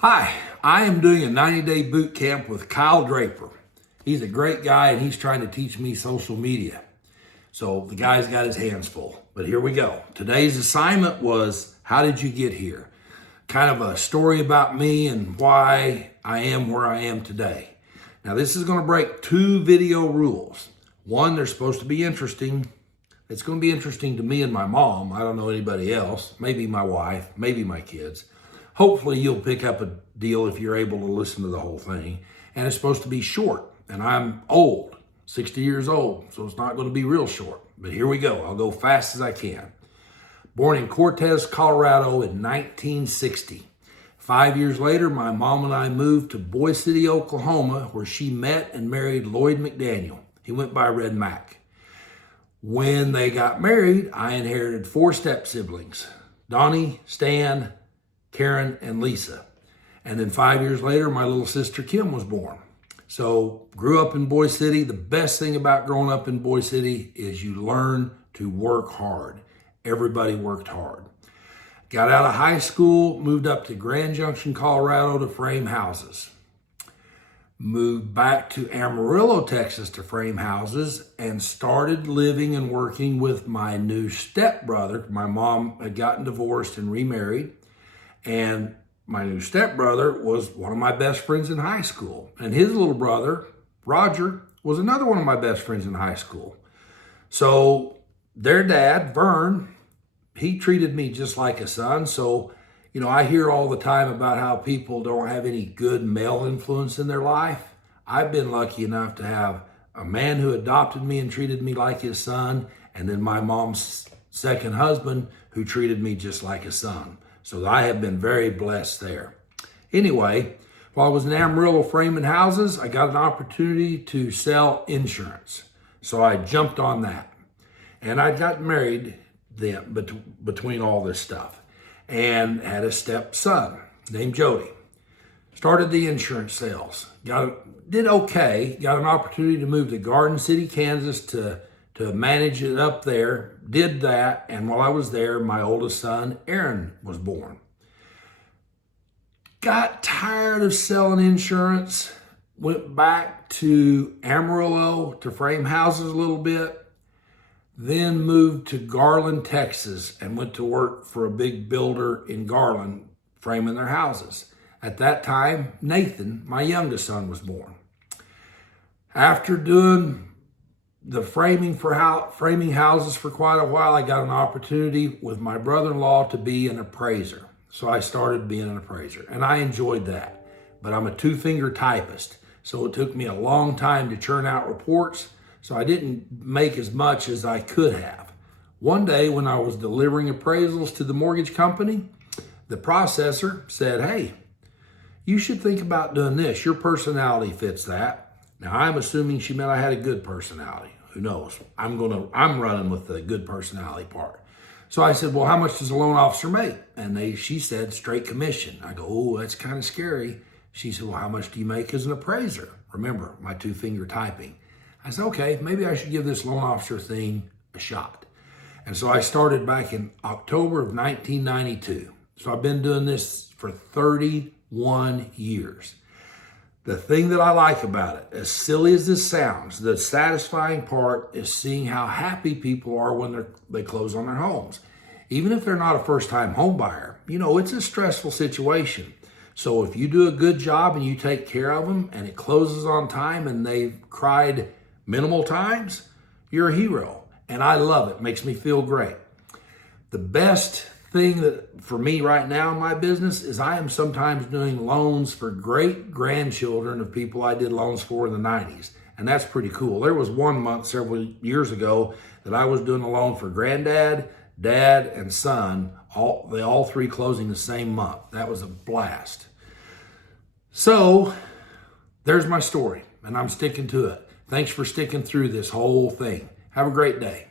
Hi, I am doing a 90-day boot camp with Kyle Draper. He's a great guy and he's trying to teach me social media. So the guy's got his hands full, but here we go. Today's assignment was, how did you get here? Kind of a story about me and why I am where I am today. Now this is going to break two video rules. One, they're supposed to be interesting. It's going to be interesting to me and my mom. I don't know anybody else, maybe my wife, maybe my kids. Hopefully you'll pick up a deal if you're able to listen to the whole thing. And it's supposed to be short. And I'm old, 60 years old, so it's not going to be real short. But here we go. I'll go fast as I can. Born in Cortez, Colorado in 1960. 5 years later, my mom and I moved to Boise City, Oklahoma, where she met and married Lloyd McDaniel. He went by Red Mac. When they got married, I inherited 4 step siblings, Donnie, Stan, Karen, and Lisa. And then 5 years later, my little sister Kim was born. So grew up in Boise City. The best thing about growing up in Boise City is you learn to work hard. Everybody worked hard. Got out of high school, moved up to Grand Junction, Colorado to frame houses. Moved back to Amarillo, Texas to frame houses and started living and working with my new stepbrother. My mom had gotten divorced and remarried. And my new stepbrother was one of my best friends in high school. And his little brother, Roger, was another one of my best friends in high school. So their dad, Vern, he treated me just like a son. So, I hear all the time about how people don't have any good male influence in their life. I've been lucky enough to have a man who adopted me and treated me like his son, and then my mom's second husband who treated me just like a son. So I have been very blessed there. Anyway, while I was in Amarillo framing houses, I got an opportunity to sell insurance. So I jumped on that. And I got married then between all this stuff and had a stepson named Jody. Started the insurance sales. Did okay. Got an opportunity to move to Garden City, Kansas to manage it up there. Did that, and while I was there, my oldest son, Aaron, was born. Got tired of selling insurance, went back to Amarillo to frame houses a little bit, then moved to Garland, Texas, and went to work for a big builder in Garland, framing their houses. At that time, Nathan, my youngest son, was born. After doing the framing houses for quite a while, I got an opportunity with my brother-in-law to be an appraiser. So I started being an appraiser, and I enjoyed that. But I'm a 2-finger typist, so it took me a long time to churn out reports, so I didn't make as much as I could have. One day when I was delivering appraisals to the mortgage company, the processor said, "Hey, you should think about doing this. Your personality fits that." Now, I'm assuming she meant I had a good personality. Who knows? I'm running with the good personality part. So I said, "Well, how much does a loan officer make?" And she said, "Straight commission." I go, "Oh, that's kind of scary." She said, "Well, how much do you make as an appraiser?" Remember, my 2-finger typing. I said, "Okay, maybe I should give this loan officer thing a shot." And so I started back in October of 1992. So I've been doing this for 31 years. The thing that I like about it, as silly as this sounds, the satisfying part is seeing how happy people are when they close on their homes. Even if they're not a first-time home buyer, it's a stressful situation. So if you do a good job and you take care of them and it closes on time and they've cried minimal times, you're a hero. And I love it. Makes me feel great. The best thing that for me right now in my business is I am sometimes doing loans for great grandchildren of people I did loans for in the 90s. And that's pretty cool. There was one month several years ago that I was doing a loan for granddad, dad, and son, all 3 closing the same month. That was a blast. So there's my story, and I'm sticking to it. Thanks for sticking through this whole thing. Have a great day.